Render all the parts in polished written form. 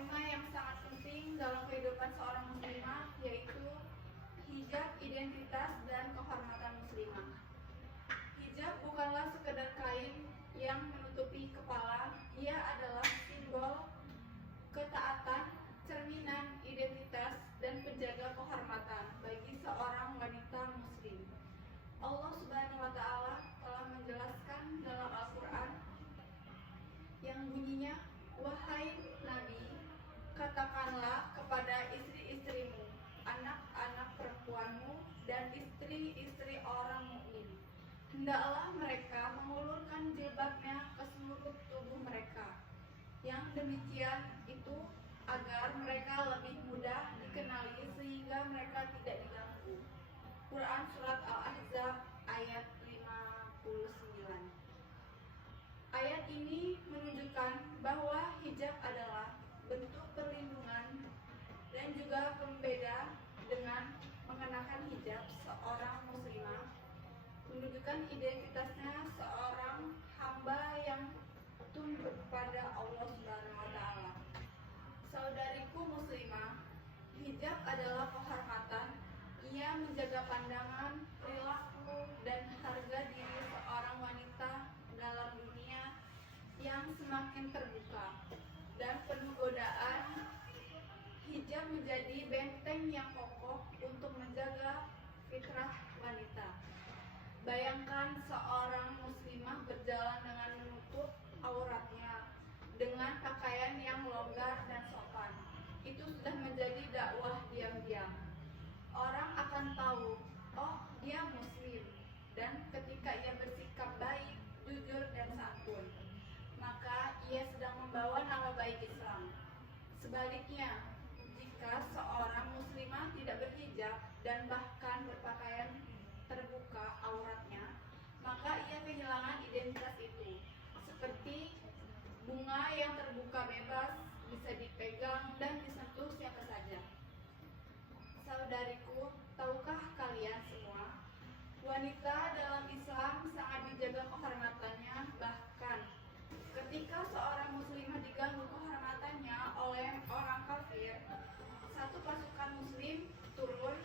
tema yang sangat penting dalam kehidupan seorang muslimah, yaitu hijab, identitas, dan kehormatan muslimah. Hijab bukanlah sekedar kain yang menutupi kepala, ia adalah simbol ketaatan, cerminan identitas, dan penjaga kehormatan bagi seorang wanita muslim. Allah Subhanahu wa Ta'ala telah menjelaskan dalam Al-Quran yang bunyinya, "Wahai Nabi, katakanlah kepada istri-istrimu, anak-anak perempuanmu, dan istri-istri orang mukmin, hendaklah mereka mengulurkan jilbabnya ke seluruh tubuh mereka. Yang demikian itu agar mereka lebih mudah dikenali sehingga mereka tidak diganggu." Quran Surat Al-Ahzab ayat 59. Ayat ini menunjukkan bahwa hijab adalah bentuk perlindungan dan juga pembeda. Dengan mengenakan hijab, seorang muslimah menunjukkan identitasnya seorang hamba yang tunduk pada Allah Subhanahu wa Ta'ala. Saudariku muslimah, hijab adalah kehormatan. Ia menjaga pandangan, perilaku, dan harga diri seorang wanita dalam dunia yang semakin terbuka dan penuh godaan. Hijab menjadi benteng yang kokoh untuk menjaga fitrah wanita. Bayangkan seorang muslimah berjalan dengan menutup auratnya dengan pakaian yang longgar dan sopan. Itu sudah menjadi dakwah diam-diam. Orang akan tahu, oh dia muslim, dan ketika ia bersikap baik, jujur, dan santun, maka ia sedang membawa nama baik Islam. Sebaliknya, jika seorang muslimah tidak berhijab dan bahkan berpakaian terbuka auratnya, maka ia kehilangan identitas itu. Seperti bunga yang terbuka bebas, bisa dipegang dan disentuh siapa saja. Saudariku, tahukah kalian semua, wanita dalam Islam sangat dijaga kehormatannya. Bahkan ketika seorang muslimah diganggu kehormatannya oleh orang kafir, satu pasukan muslim turun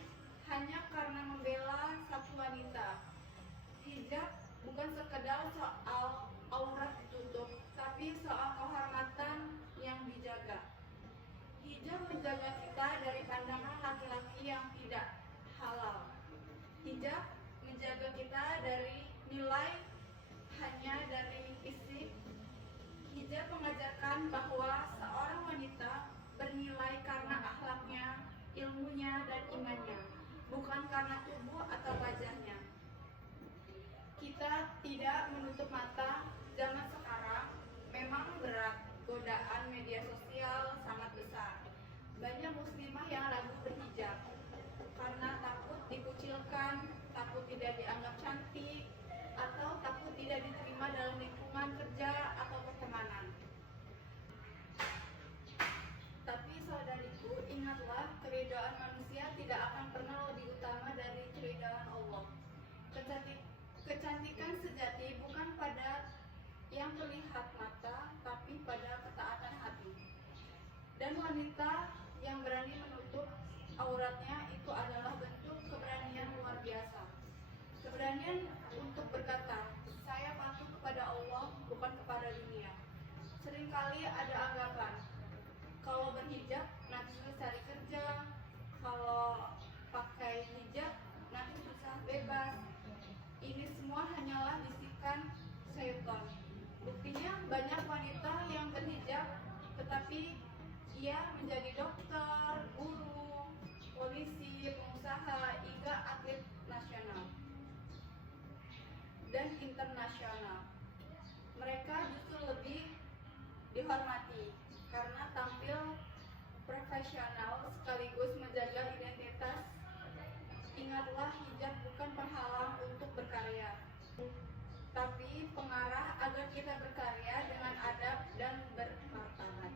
hanya karena membela satu wanita. Hijab bukan sekedar soal aurat ditutup, tapi soal kehormatan yang dijaga. Hijab menjaga kita dari pandangan laki-laki yang tidak halal. Hijab menjaga kita dari nilai hanya dari fisik. Hijab mengajarkan bahwa seorang wanita bernilai karena akhlaknya, ilmunya, dan imannya, bukan karena tubuh atau wajahnya. Kita tidak menutup mata. Zaman sekarang memang berat, godaan media sosial sangat besar. Banyak muslimah yang ragu berhijab karena takut dikucilkan, takut tidak dianggap cantik, atau takut tidak diterima dalam lingkungan kerja atau pertemanan. Tapi saudariku, ingatlah, keridhaan manusia tidak akan pernah lebih utama dari keridhaan Allah. Kecantikan sejati bukan pada yang terlihat mata, tapi pada ketaatan hati. Dan wanita yang berani menutup auratnya itu adalah bentuk keberanian luar biasa. Keberanian untuk berkata, saya patuh kepada Allah, bukan kepada dunia. Seringkali ada anggapan, kalau berhijab nanti susah cari kerja, kalau pakai hijab nanti susah bebas. Ini semua hanyalah bisikan syaitan. Buktinya banyak wanita yang berhijab tetapi ia menjadi dokter, guru, polisi, pengusaha, hingga atlet nasional dan internasional. Mereka justru lebih dihormati karena tampil profesional sekaligus menjaga identitas. Ingatlah, hijab bukan penghalang untuk berkarya, tapi pengarah agar kita berkarya dengan adab dan bermartabat.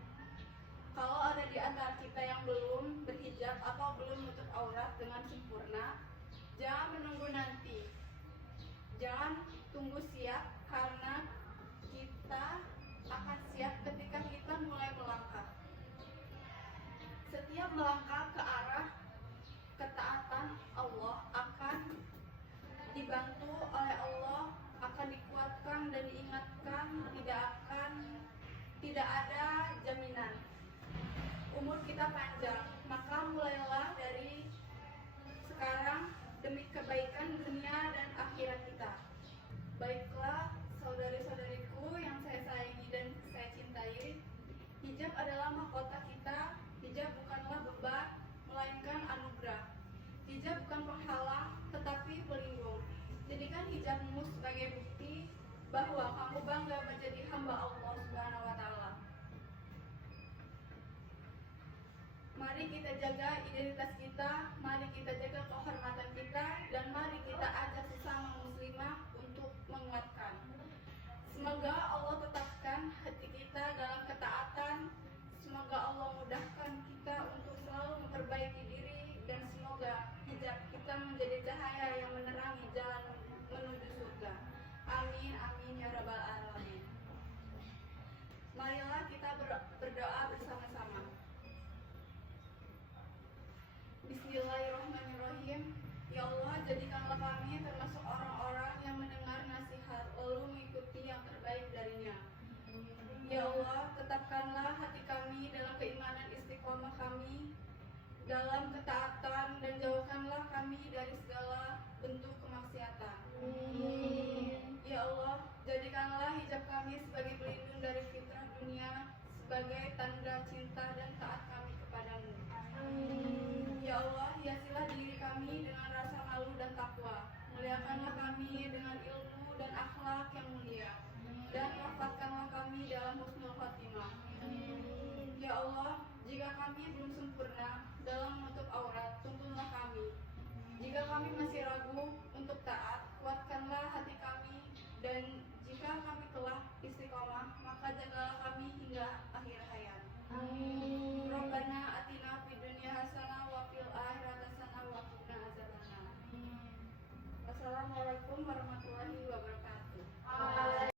Kalau ada di antara kita yang belum berhijab atau belum menutup aurat dengan sempurna, jangan menunggu nanti. Jangan tunggu siap, karena kita akan siap ketika kita mulai melangkah. diingatkan dan diingatkan tidak ada jaminan umur kita panjang, maka mulailah dari sekarang demi kebaikan dunia dan akhirat kita. Baiklah saudari-saudariku yang saya sayangi dan saya cintai, hijab adalah mahkota kita. Hijab bukanlah beban, melainkan anugerah. Hijab bukan penghalang, tetapi pelindung. Jadikan hijabmu sebagai bukti bahwa kamu bangga menjadi hamba Allah Subhanahu wa Ta'ala. Mari kita jaga identitas kita, mari kita jaga kehormatan kita, dan mari kita ajak sesama muslimah untuk menguatkan. Semoga Allah tetapkan hati kita dalam ketaatan. Semoga Allah mudahkan kita untuk selalu memperbaiki diri, dan semoga hijab kita menjadi cahaya yang menerangi jalan menuju surga. Amin, amin ya rabbal alamin. Marilah kita berdoa bersama-sama. Bismillahirrahmanirrahim. Ya Allah, jadikanlah kami termasuk orang-orang yang mendengar nasihat lalu mengikuti yang terbaik darinya. Ya Allah, tetapkanlah hati kami dalam keimanan, istiqomah kami dalam ketaatan, dan jauhkanlah kami dari segala bentuk kemaksiatan. Ya Allah, jadikanlah hijab kami sebagai pelindung dari fitrah dunia, sebagai tanda cinta dan taat kami kepadamu. Ya Allah, hiasilah diri kami dengan rasa malu dan takwa. Muliakanlah kami dengan ilmu dan akhlak yang mulia, dan wafatkanlah kami dalam husnul khotimah. Ya Allah, jika kami belum sempurna dalam menutup aurat, tuntunlah kami. Jika kami masih ragu untuk taat, kuatkanlah hati kami, dan jika kami telah istiqomah, maka jagalah kami hingga akhir hayat. Amin. Rabbana atina fid dunya hasanah wa fil akhirati hasanah wa qina adzabannar. Wassalamualaikum warahmatullahi wabarakatuh.